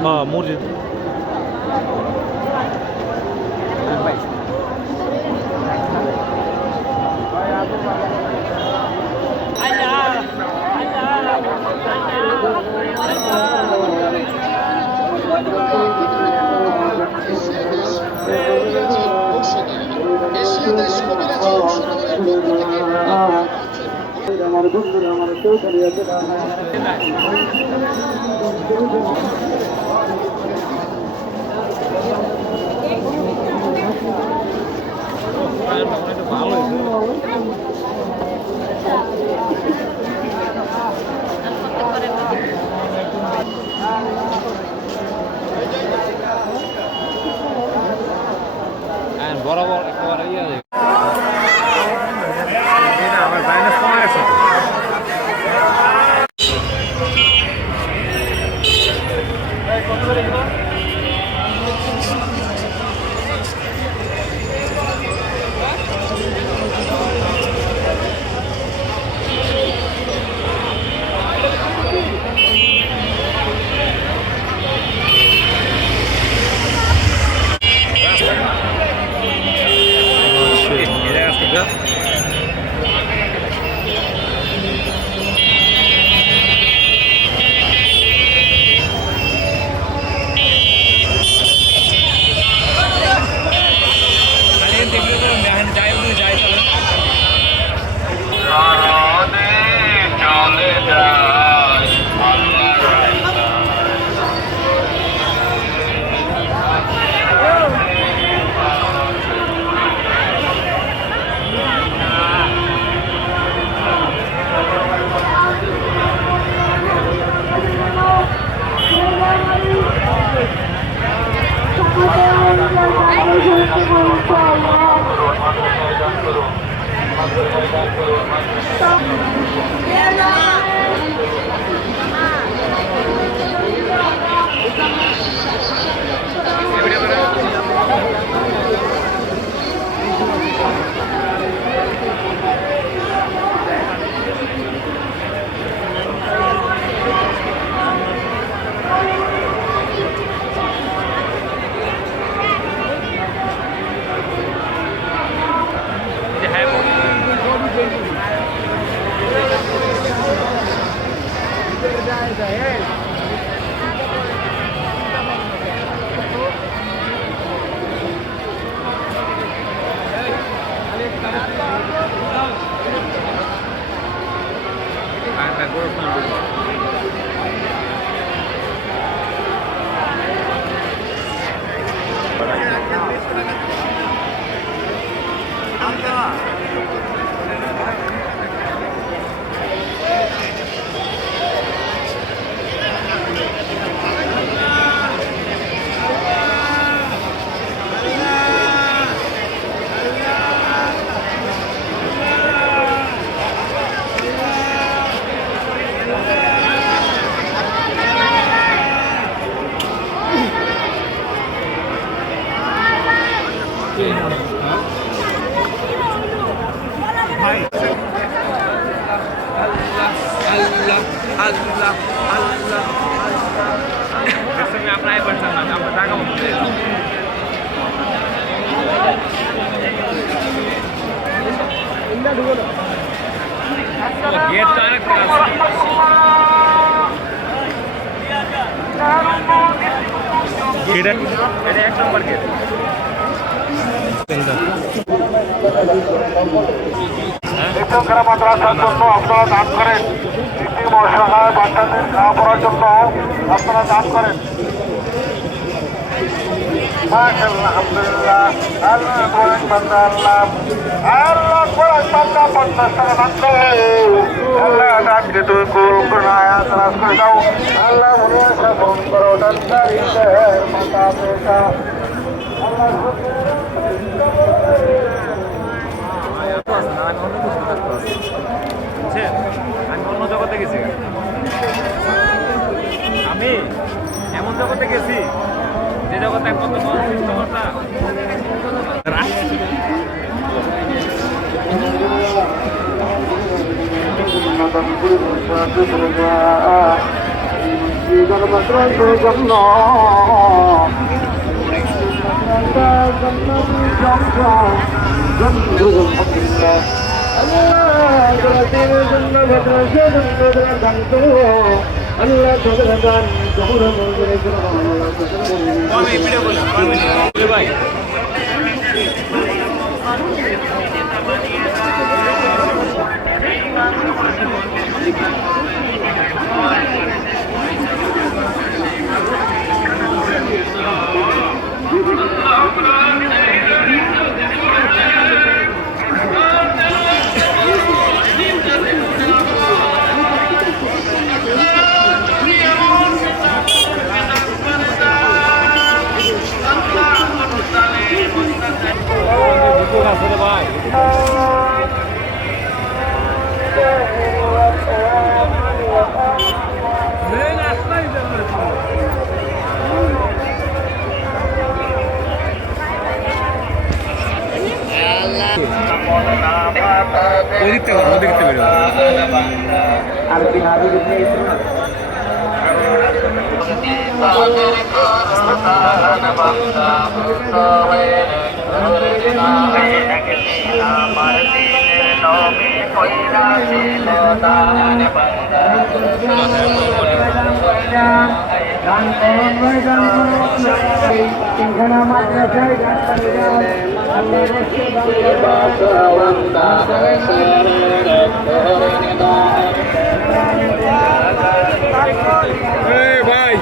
হ্যাঁ মসজিদ আমার বন্ধুরা আমার চৌধুরী আছে বরাবর একেবারে ইয়ে আল্লাহ আল্লাহ আমি আপনার পারতাম না আমরা টাকা বলতে গেটটা অনেক এটা এক নম্বর গেট মাদ্রাসার জন্য আপনারা দান করেন ইতিম অসহায় বাচ্চাদের খাওয়া পড়ার জন্য আপনারা দান করেন আলহামদুলিল্লাহ আল্লাহ করেন বান্দা আল্লাহ আল্লাহ করেন বান্দা 50 টাকা দান করে আল্লাহ দানকে তুমি কবুল করে আয়াত রাজ করে দাও আল্লাহ মনে আশা পূরণ করো দানকারীদের মাতা পিতা আল্লাহ আমি অন্য জগতে গেছি আমি এমন জগতে গেছি যে জগতে কত সৃষ্টিকর্তা ভাই ভাই ওদিকটা করো ওদিকটা বেরো ভাই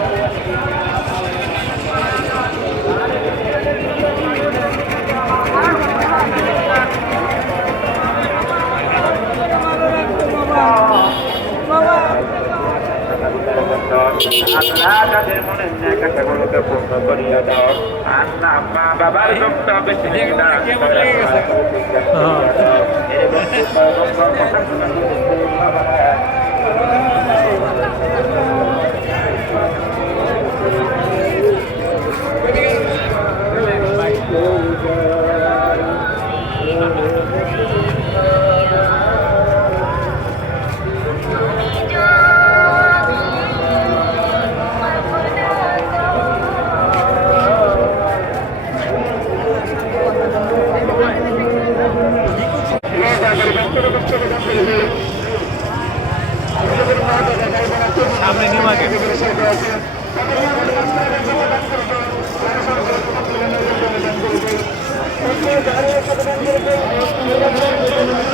আপনাদের মনের জায়গাটাগুলোকে পূর্ণ করিয়া দাও আল্লাহ মা বাবার দুঃখ বেশি সামনে নিমাকে Thank you.